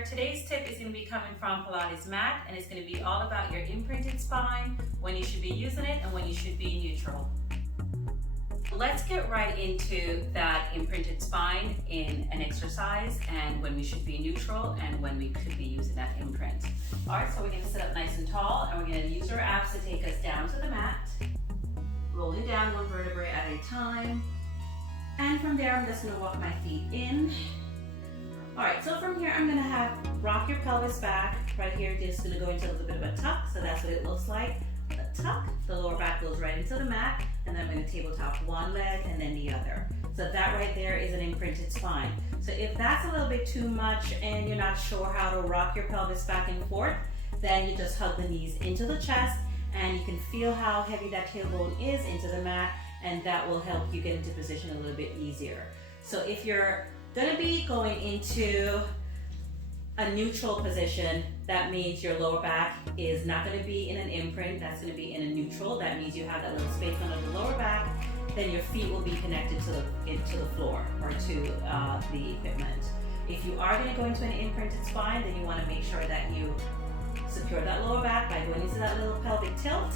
there. Today's tip is going to be coming from Pilates mat, and it's going to be all about your imprinted spine, when you should be using it and when you should be neutral. Let's get right into that imprinted spine in an exercise and when we should be neutral and when we could be using that imprint. All right, so we're going to sit up nice and tall, and we're going to use our abs to take us down to the mat, rolling down one vertebrae at a time. And from there, I'm just going to walk my feet in. All right, so from here, I'm going to rock your pelvis back. Right here, just going to go into a little bit of a tuck, so that's what it looks like. A tuck, the lower back goes right into the mat, and then I'm going to tabletop one leg and then the other. So that right there is an imprinted spine. So if that's a little bit too much and you're not sure how to rock your pelvis back and forth, then you just hug the knees into the chest, and you can feel how heavy that tailbone is into the mat, and that will help you get into position a little bit easier. So if you're going to be going into a neutral position, that means your lower back is not going to be in an imprint, that's going to be in a neutral. That means you have that little space under the lower back, then your feet will be connected to the floor or to the equipment. If you are going to go into an imprinted spine, then you want to make sure that you secure that lower back by going into that little pelvic tilt,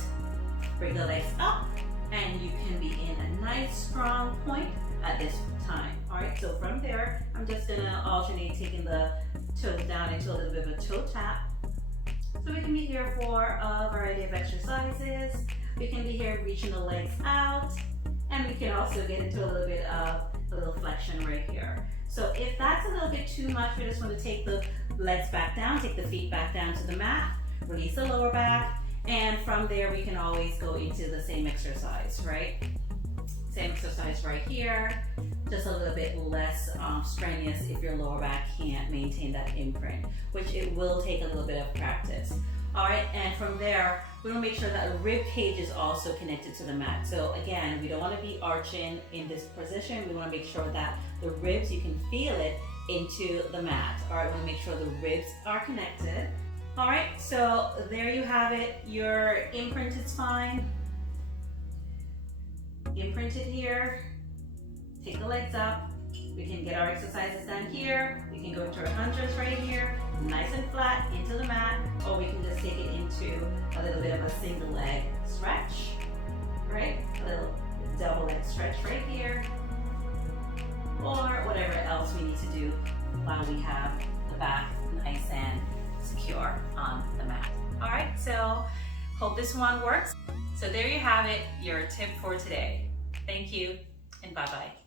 bring the legs up, and you can be in a nice strong point at this time. All right, so from there, I'm just going to alternate taking the toes down into a little bit of a toe tap. So we can be here for a variety of exercises. We can be here reaching the legs out, and we can also get into a little bit of a little flexion right here. So if that's a little bit too much, we just want to take the legs back down, take the feet back down to the mat, release the lower back, and from there we can always go into the same exercise, right? Same exercise right here, just a little bit less strenuous if your lower back can't maintain that imprint, which it will take a little bit of practice. All right, and from there, we want to make sure that the rib cage is also connected to the mat. So again, we don't want to be arching in this position. We want to make sure that the ribs, you can feel it into the mat. All right, we want to make sure the ribs are connected. All right, so there you have it, your imprinted spine. Imprinted here. Take the legs up. We can get our exercises done here. We can go into our hunches right here, nice and flat into the mat, or we can just take it into a little bit of a single leg stretch, right? A little double leg stretch right here, or whatever else we need to do while we have the back nice and secure on the mat. All right, so hope this one works. So there you have it, your tip for today. Thank you, and bye-bye.